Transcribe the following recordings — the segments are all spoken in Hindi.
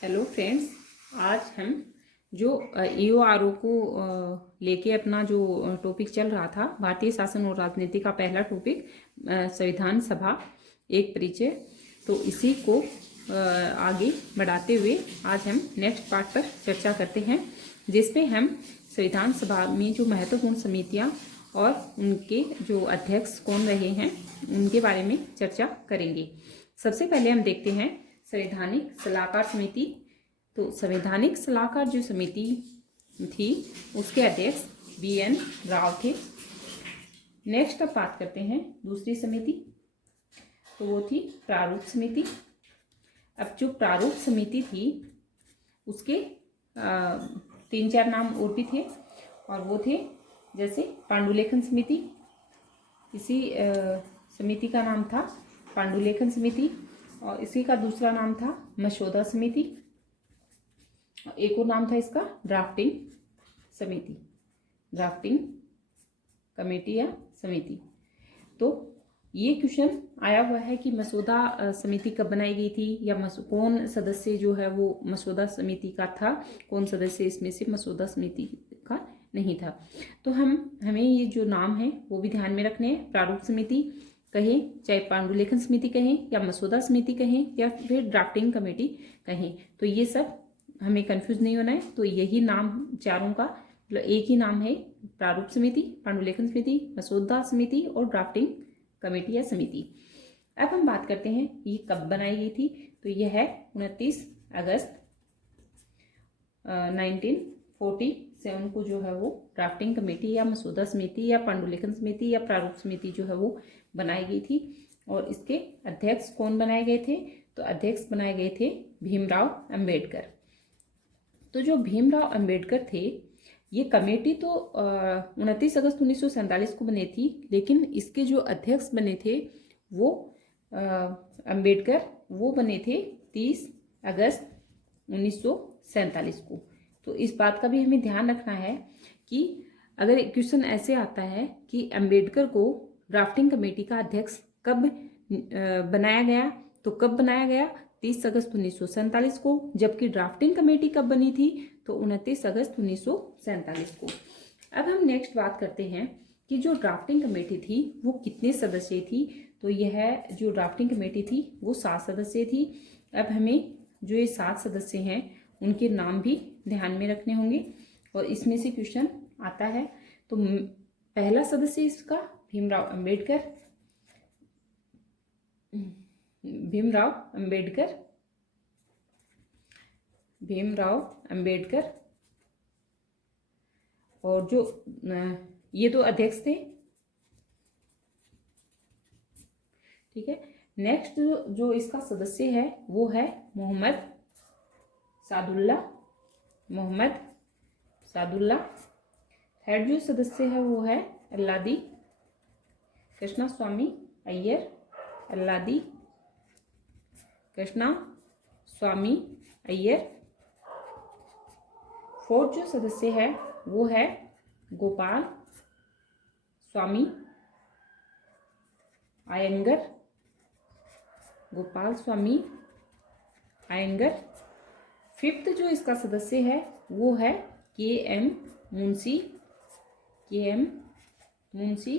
हेलो फ्रेंड्स, आज हम जो EORO को लेके अपना जो टॉपिक चल रहा था, भारतीय शासन और राजनीति का पहला टॉपिक संविधान सभा एक परिचय, तो इसी को आगे बढ़ाते हुए आज हम नेक्स्ट पार्ट पर चर्चा करते हैं, जिसमें हम संविधान सभा में जो महत्वपूर्ण समितियां और उनके जो अध्यक्ष कौन रहे हैं उनके बारे में चर्चा करेंगे। सबसे पहले हम देखते हैं संवैधानिक सलाहकार समिति। तो संवैधानिक सलाहकार जो समिति थी उसके अध्यक्ष BN राव थे। नेक्स्ट अब बात करते हैं दूसरी समिति, तो वो थी प्रारूप समिति। अब जो प्रारूप समिति थी उसके 3-4 नाम और भी थे, और वो थे जैसे पांडुलेखन समिति, इसी समिति का नाम था पांडुलेखन समिति, और इसी का दूसरा नाम था मसौदा समिति, एक और नाम था इसका ड्राफ्टिंग समिति, ड्राफ्टिंग कमेटी या समिति। तो ये क्वेश्चन आया हुआ है कि मसौदा समिति कब बनाई गई थी, या कौन सदस्य जो है वो मसौदा समिति का था, कौन सदस्य इसमें से मसौदा समिति का नहीं था। तो हमें ये जो नाम है वो भी ध्यान में रखने हैं। प्रारूप समिति कहें, चाहे पांडुलेखन समिति कहें, या मसौदा समिति कहें, या फिर ड्राफ्टिंग कमेटी कहें, तो ये सब हमें कंफ्यूज नहीं होना है। तो यही नाम चारों का मतलब एक ही नाम है, प्रारूप समिति, पांडुलेखन समिति, मसौदा समिति और ड्राफ्टिंग कमेटी या समिति। अब हम बात करते हैं ये कब बनाई गई थी। तो यह है 29 अगस्त 1947 को जो है वो ड्राफ्टिंग कमेटी या मसौदा समिति या पांडुलेखन समिति या प्रारूप समिति जो है वो बनाई गई थी। और इसके अध्यक्ष कौन बनाए गए थे? तो अध्यक्ष बनाए गए थे भीमराव अंबेडकर। तो जो भीमराव अंबेडकर थे, ये कमेटी तो 29 अगस्त 1947 को बनी थी, लेकिन इसके जो अध्यक्ष बने थे वो अंबेडकर, वो बने थे 30 अगस्त 1947 को। तो इस बात का भी हमें ध्यान रखना है कि अगर क्वेश्चन ऐसे आता है कि अंबेडकर को ड्राफ्टिंग कमेटी का अध्यक्ष कब बनाया गया, तो कब बनाया गया? 30 अगस्त 1947 को। जबकि ड्राफ्टिंग कमेटी कब बनी थी? तो 29 अगस्त 1947 को। अब हम नेक्स्ट बात करते हैं कि जो ड्राफ्टिंग कमेटी थी वो कितने सदस्य थी। तो यह जो ड्राफ्टिंग कमेटी थी वो 7 सदस्य थी। अब हमें जो ये 7 सदस्य हैं उनके नाम भी ध्यान में रखने होंगे, और इसमें से क्वेश्चन आता है। तो पहला सदस्य इसका भीमराव अंबेडकर, भीमराव अंबेडकर, भीमराव अंबेडकर, और जो ये तो अध्यक्ष थे, ठीक है। नेक्स्ट जो इसका सदस्य है वो है मोहम्मद सादुल्ला, मोहम्मद सादुल्ला। हेड जो सदस्य है वो है अल्लादी कृष्णा स्वामी अय्यर, अल्लादी कृष्णा स्वामी अय्यर। फोर्थ जो सदस्य है वो है गोपाल स्वामी आयंगर, गोपाल स्वामी आयंगर। फिफ्थ जो इसका सदस्य है वो है KM Munshi, KM Munshi.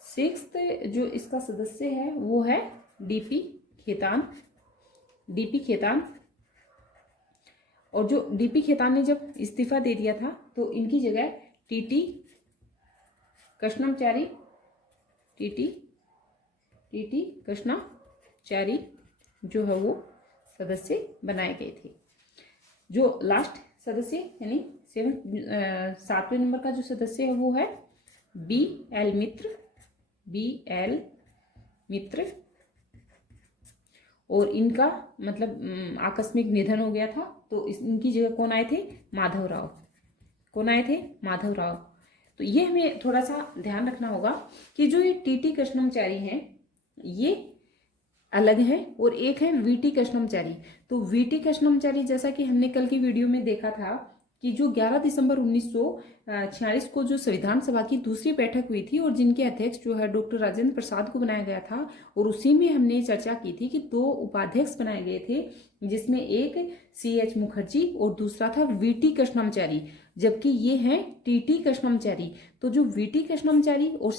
Sixth जो इसका सदस्य है वो है DP खेतान, DP खेतान। और जो DP खेतान ने जब इस्तीफा दे दिया था तो इनकी जगह TT कृष्णमाचारी, TT कृष्णमाचारी जो है वो सदस्य बनाए गए थे। जो लास्ट सदस्य यानी 7वें नंबर का जो सदस्य है वो है BL मित्र, BL मित्र। और इनका मतलब आकस्मिक निधन हो गया था, तो इनकी जगह कौन आए थे? माधवराव। कौन आए थे? माधवराव। तो ये हमें थोड़ा सा ध्यान रखना होगा कि जो ये TT कृष्णमाचारी हैं ये अलग है, और एक है VT कृष्णमाचारी। तो VT कृष्णमाचारी जैसा कि हमने कल की वीडियो में देखा था कि जो 11 दिसंबर 1946 को जो संविधान सभा की दूसरी बैठक हुई थी और जिनके अध्यक्ष जो है डॉक्टर राजेंद्र प्रसाद को बनाया गया था, और उसी में हमने चर्चा की थी कि 2 उपाध्यक्ष बनाए गए थे, जिसमें एक CH मुखर्जी और दूसरा था VT कृष्णमाचारी, जबकि ये हैं TT कृष्णमाचारी। तो जो VT कृष्णमाचारी और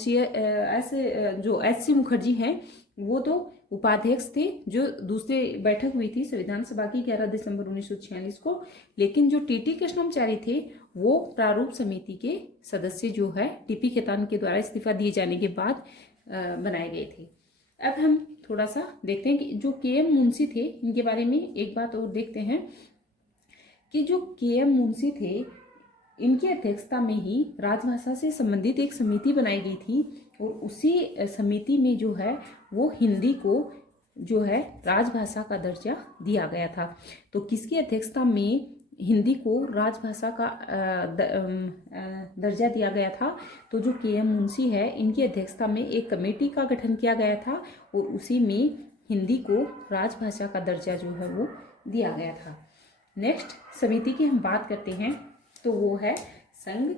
जो SC मुखर्जी हैं वो तो उपाध्यक्ष थे जो दूसरी बैठक हुई थी संविधान सभा की 11 दिसंबर 1946 को, लेकिन जो TT कृष्णमाचारी थे वो प्रारूप समिति के सदस्य जो है TP खेतान के द्वारा इस्तीफा दिए जाने के बाद बनाए गए थे। अब हम थोड़ा सा देखते हैं कि जो KM मुंशी थे इनके बारे में एक बात और देखते हैं कि जो KM मुंशी थे इनकी अध्यक्षता में ही राजभाषा से संबंधित एक समिति बनाई गई थी, और उसी समिति में जो है वो हिंदी को जो है राजभाषा का दर्जा दिया गया था। तो किसकी अध्यक्षता में हिंदी को राजभाषा का दर्जा दिया गया था? तो जो KM मुंशी है इनकी अध्यक्षता में एक कमेटी का गठन किया गया था और उसी में हिंदी को राजभाषा का दर्जा जो है वो दिया गया था। नेक्स्ट समिति की हम बात करते हैं तो वो है संघ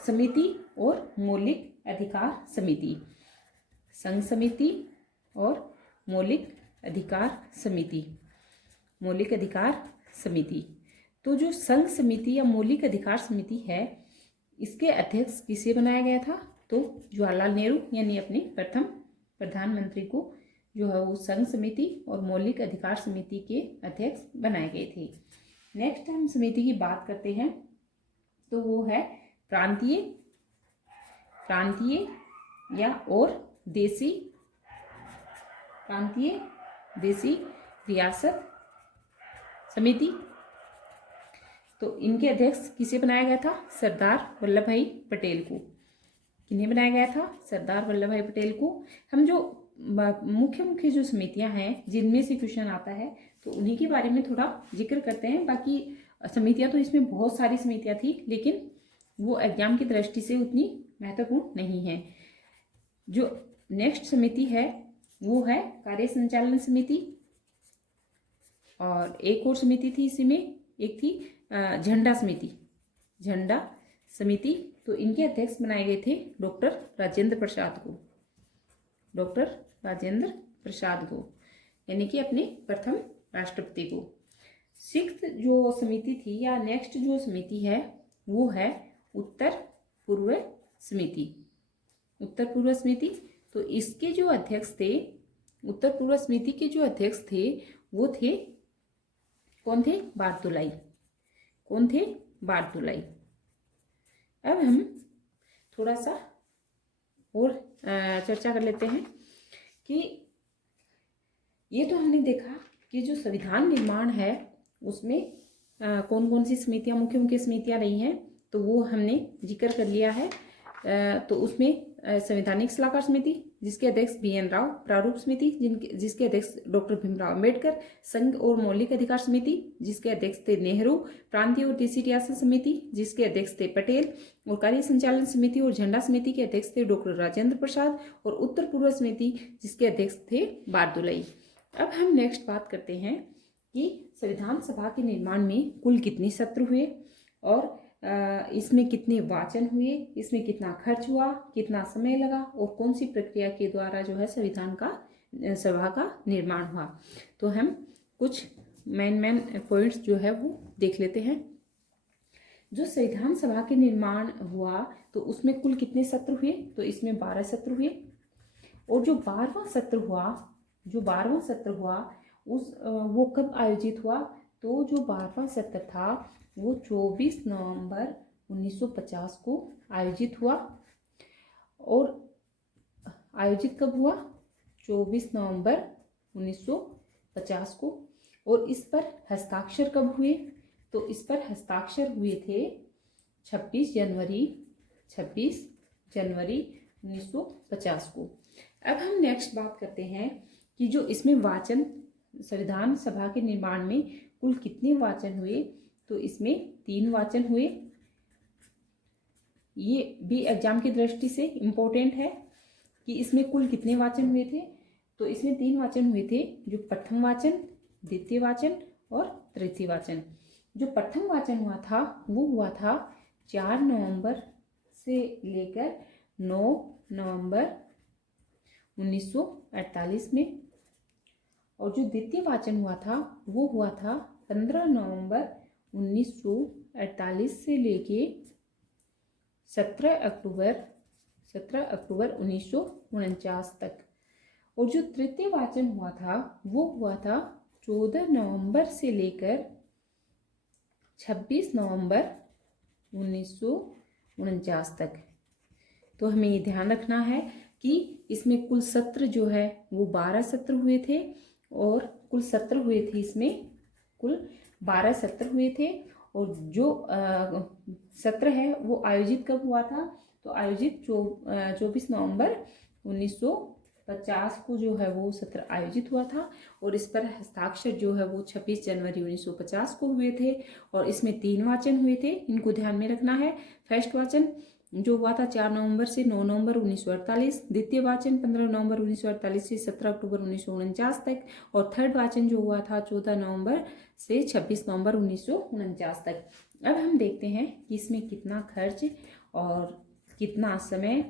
समिति और मौलिक अधिकार समिति। संघ समिति और मौलिक अधिकार समिति। मौलिक अधिकार समिति। तो जो संघ समिति या मौलिक अधिकार समिति है इसके अध्यक्ष किसे बनाया गया था? तो जवाहरलाल नेहरू यानी अपने प्रथम प्रधानमंत्री को जो है वो संघ समिति और मौलिक अधिकार समिति के अध्यक्ष बनाए गए थे। नेक्स्ट हम समिति की बात करते हैं तो वो है प्रांतीय या और देसी प्रांतीय देसी रियासत समिति। तो इनके अध्यक्ष किसे बनाया गया था? सरदार वल्लभ भाई पटेल को। किन्हें बनाया गया था? सरदार वल्लभ भाई पटेल को। हम जो मुख्य जो समितियां हैं जिनमें से क्वेश्चन आता है तो उन्हीं के बारे में थोड़ा जिक्र करते हैं। बाकी समितियां तो इसमें बहुत सारी समितियां थी लेकिन वो एग्जाम की दृष्टि से उतनी महत्वपूर्ण नहीं है। जो नेक्स्ट समिति है वो है कार्य संचालन समिति, और एक और समिति थी इसी में, एक थी झंडा समिति। झंडा समिति। तो इनके अध्यक्ष बनाए गए थे डॉक्टर राजेंद्र प्रसाद को। डॉक्टर राजेंद्र प्रसाद को यानी कि अपने प्रथम राष्ट्रपति को। सिक्स्थ जो समिति थी या नेक्स्ट जो समिति है वो है उत्तर पूर्व समिति। उत्तर पूर्व समिति। तो इसके जो अध्यक्ष थे, उत्तर पूर्व समिति के जो अध्यक्ष थे वो थे कौन थे? बारदुलाई। कौन थे? बारदुलाई। अब हम थोड़ा सा और चर्चा कर लेते हैं कि ये तो हमने देखा कि जो संविधान निर्माण है उसमें कौन कौन सी समितियां मुख्य समितियां रही हैं तो वो हमने जिक्र कर लिया है। तो उसमें संवैधानिक सलाहकार समिति जिसके अध्यक्ष BN राव, प्रारूप समिति जिसके अध्यक्ष डॉक्टर भीमराव अंबेडकर, संघ और मौलिक अधिकार समिति जिसके अध्यक्ष थे नेहरू, प्रांतीय और देसी रियासत समिति जिसके अध्यक्ष थे पटेल, और कार्य संचालन समिति और झंडा समिति के अध्यक्ष थे डॉक्टर राजेंद्र प्रसाद, और उत्तर पूर्व समिति जिसके अध्यक्ष थे बारदुलाई। अब हम नेक्स्ट बात करते हैं कि संविधान सभा के निर्माण में कुल कितने सत्र हुए और इसमें कितने वाचन हुए, इसमें कितना खर्च हुआ, कितना समय लगा और कौन सी प्रक्रिया के द्वारा जो है संविधान का सभा का निर्माण हुआ। तो हम कुछ मेन पॉइंट्स जो है वो देख लेते हैं। जो संविधान सभा के निर्माण हुआ तो उसमें कुल कितने सत्र हुए? तो इसमें 12 सत्र हुए। और जो 12वां सत्र हुआ वो कब आयोजित हुआ? तो जो 12वां सत्र था वो 24 नवंबर 1950 को आयोजित हुआ। और आयोजित कब हुआ? 24 नवंबर 1950 को। और इस पर हस्ताक्षर कब हुए? तो इस पर हस्ताक्षर हुए थे 26 जनवरी 1950 को। अब हम नेक्स्ट बात करते हैं कि जो इसमें वाचन संविधान सभा के निर्माण में कुल कितने वाचन हुए? तो इसमें 3 वाचन हुए। ये भी एग्जाम की दृष्टि से इम्पोर्टेंट है कि इसमें कुल कितने वाचन हुए थे। तो इसमें 3 वाचन हुए थे, जो प्रथम वाचन, द्वितीय वाचन और तृतीय वाचन। जो प्रथम वाचन हुआ था वो हुआ था 4 नवंबर से लेकर 9 नवंबर 1948 में, और जो द्वितीय वाचन हुआ था वो हुआ था 15 नवंबर 1948 से लेके 17 अक्टूबर 1949 तक। और जो तृतीय वाचन हुआ था वो हुआ था 14 नवंबर से लेकर 26 नवंबर 1949 तक। तो हमें ये ध्यान रखना है कि इसमें कुल सत्र जो है वो 12 सत्र हुए थे, और कुल सत्र हुए थे, इसमें कुल 12 सत्र हुए थे। और जो सत्र है वो आयोजित कब हुआ था, तो आयोजित 24 नवंबर 1950 को जो है वो सत्र आयोजित हुआ था। और इस पर हस्ताक्षर जो है वो 26 जनवरी 1950 को हुए थे। और इसमें 3 वाचन हुए थे, इनको ध्यान में रखना है। फर्स्ट वाचन जो हुआ था 4 नवंबर से 9 नवंबर 1948, द्वितीय वाचन 15 नवंबर 1948 से 17 अक्टूबर 1949 तक, और थर्ड वाचन जो हुआ था 14 नवंबर से 26 नवंबर 1949 तक। अब हम देखते हैं कि इसमें कितना खर्च और कितना समय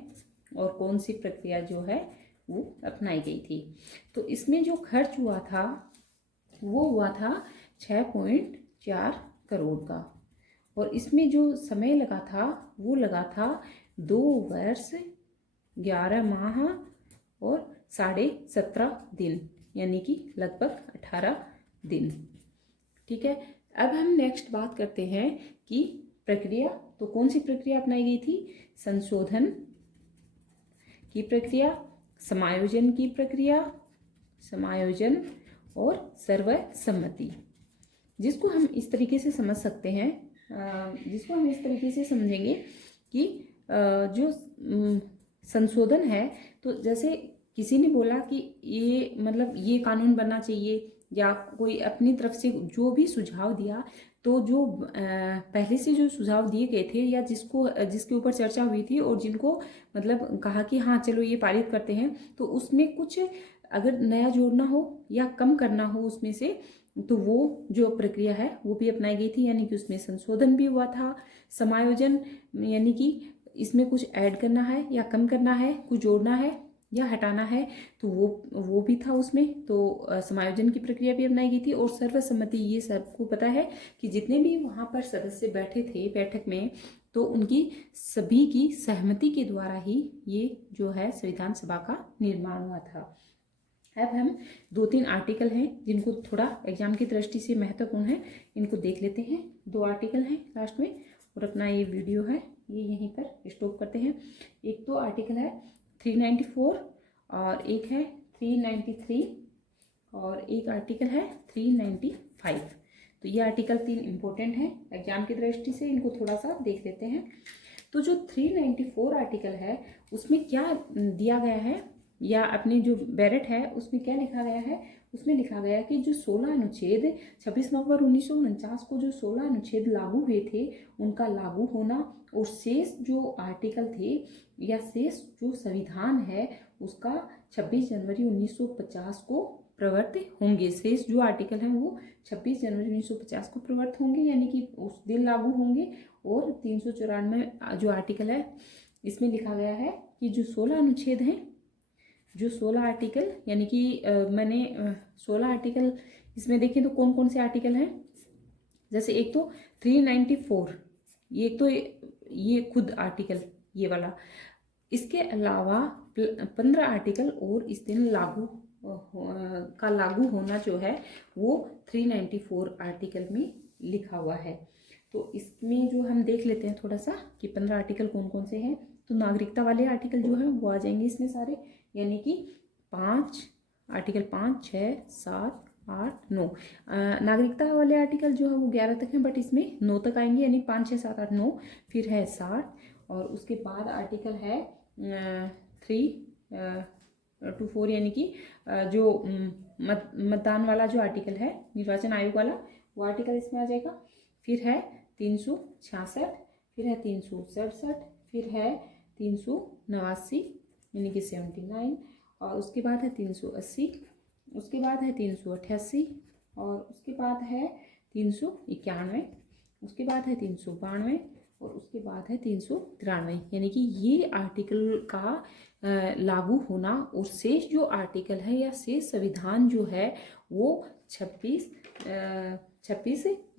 और कौन सी प्रक्रिया जो है वो अपनाई गई थी। तो इसमें जो खर्च हुआ था वो हुआ था 6.4 करोड़ का, और इसमें जो समय लगा था वो लगा था 2 वर्ष 11 माह और 17.5 दिन, यानी कि लगभग 18 दिन। ठीक है, अब हम नेक्स्ट बात करते हैं कि प्रक्रिया, तो कौन सी प्रक्रिया अपनाई गई थी? संशोधन की प्रक्रिया, समायोजन की प्रक्रिया, समायोजन और सर्वसम्मति। जिसको हम इस तरीके से समझ सकते हैं, जिसको हम इस तरीके से समझेंगे कि जो संशोधन है, तो जैसे किसी ने बोला कि ये मतलब ये कानून बनना चाहिए, या कोई अपनी तरफ से जो भी सुझाव दिया, तो जो पहले से जो सुझाव दिए गए थे या जिसके ऊपर चर्चा हुई थी और जिनको मतलब कहा कि हाँ चलो ये पारित करते हैं, तो उसमें कुछ अगर नया जोड़ना हो या कम करना हो उसमें से, तो वो जो प्रक्रिया है वो भी अपनाई गई थी, यानी कि उसमें संशोधन भी हुआ था। समायोजन यानी कि इसमें कुछ ऐड करना है या कम करना है, कुछ जोड़ना है या हटाना है, तो वो भी था उसमें। तो समायोजन की प्रक्रिया भी अपनाई गई थी। और सर्वसम्मति, ये सबको पता है कि जितने भी वहाँ पर सदस्य बैठे थे बैठक में, तो उनकी सभी की सहमति के द्वारा ही ये जो है संविधान सभा का निर्माण हुआ था। अब हम 2-3 आर्टिकल हैं जिनको थोड़ा एग्जाम की दृष्टि से महत्वपूर्ण है, इनको देख लेते हैं। 2 आर्टिकल हैं लास्ट में, और अपना ये वीडियो है ये यहीं पर स्टॉप करते हैं। एक तो आर्टिकल है 394 और एक है 393 और एक आर्टिकल है 395। तो ये आर्टिकल 3 इम्पोर्टेंट है एग्जाम की दृष्टि से, इनको थोड़ा सा देख लेते हैं। तो जो 394 आर्टिकल है उसमें क्या दिया गया है, या अपनी जो बैरेट है उसमें क्या लिखा गया है? उसमें लिखा गया कि जो 16 अनुच्छेद 26 नवंबर 1949 को जो 16 अनुच्छेद लागू हुए थे उनका लागू होना, और शेष जो आर्टिकल थे या शेष जो संविधान है उसका 26 जनवरी 1950 को प्रवृत्त होंगे। शेष जो आर्टिकल हैं वो 26 जनवरी 1950 को प्रवृत्त होंगे, यानी कि उस दिन लागू होंगे। और 394 जो आर्टिकल है इसमें लिखा गया है कि जो 16 अनुच्छेद हैं, जो 16 आर्टिकल, यानी कि मैंने 16 आर्टिकल इसमें देखें तो कौन कौन से आर्टिकल हैं। जैसे एक तो 394, ये तो ये खुद आर्टिकल ये वाला, इसके अलावा 15 आर्टिकल और इस दिन लागू होना जो है वो 394 आर्टिकल में लिखा हुआ है। तो इसमें जो हम देख लेते हैं थोड़ा सा कि 15 आर्टिकल कौन कौन से हैं। तो नागरिकता वाले आर्टिकल जो है वो आ जाएंगे इसमें सारे, यानी कि 5 आर्टिकल 5, 6, 7, 8, 9। नागरिकता वाले आर्टिकल जो है वो 11 तक हैं, बट इसमें 9 तक आएंगे, यानी 5, 6, 7, 8, 9। फिर है 60, और उसके बाद आर्टिकल है 3 to 4, यानी कि जो मतदान वाला जो आर्टिकल है, निर्वाचन आयोग वाला, वो आर्टिकल इसमें आ जाएगा। फिर है 366, फिर है 367, फिर है 389 यानी कि 79, और उसके बाद है 380, उसके बाद है 388, और उसके बाद है 391, उसके बाद है 392 और उसके बाद है 393। यानी कि ये आर्टिकल का लागू होना और शेष जो आर्टिकल है या शेष संविधान जो है वो 26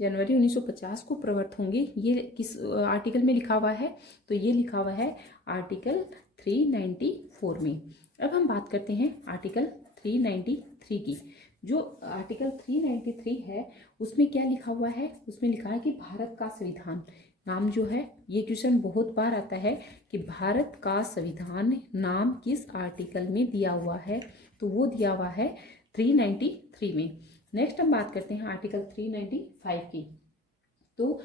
जनवरी 1950 को प्रवर्त होंगे। ये किस आर्टिकल में लिखा हुआ है? तो ये लिखा हुआ है आर्टिकल 394 में। अब हम बात करते हैं आर्टिकल 393 की। जो आर्टिकल 393 है उसमें क्या लिखा हुआ है? उसमें लिखा है कि भारत का संविधान नाम जो है, ये क्वेश्चन बहुत बार आता है कि भारत का संविधान नाम किस आर्टिकल में दिया हुआ है? तो वो दिया हुआ है 393 में। नेक्स्ट हम बात करते हैं आर्टिकल 395 की। तो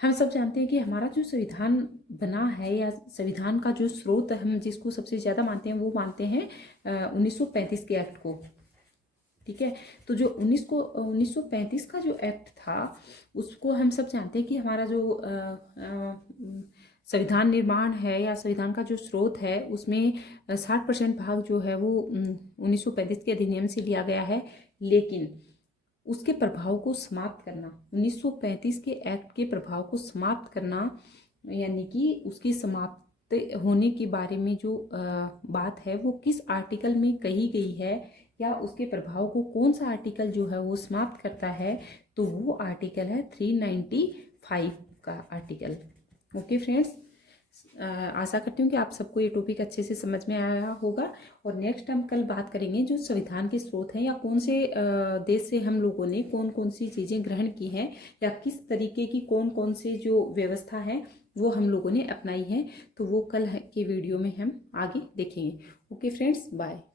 हम सब जानते हैं कि हमारा जो संविधान बना है या संविधान का जो स्रोत हम जिसको सबसे ज़्यादा मानते हैं वो मानते हैं 1935 के एक्ट को। ठीक है, तो जो 1935 का जो एक्ट था उसको हम सब जानते हैं कि हमारा जो संविधान निर्माण है या संविधान का जो स्रोत है उसमें 60% भाग जो है वो 1935 के अधिनियम से लिया गया है। लेकिन उसके प्रभाव को समाप्त करना, 1935 के एक्ट के प्रभाव को समाप्त करना, यानी कि उसकी समाप्त होने के बारे में जो बात है वो किस आर्टिकल में कही गई है या उसके प्रभाव को कौन सा आर्टिकल जो है वो समाप्त करता है? तो वो आर्टिकल है 395 का आर्टिकल। ओके फ्रेंड्स, आशा करती हूँ कि आप सबको ये टॉपिक अच्छे से समझ में आया होगा। और नेक्स्ट हम कल बात करेंगे जो संविधान के स्रोत हैं या कौन से देश से हम लोगों ने कौन कौन सी चीज़ें ग्रहण की हैं या किस तरीके की कौन कौन सी जो व्यवस्था है वो हम लोगों ने अपनाई है। तो वो कल के वीडियो में हम आगे देखेंगे। Okay friends, bye.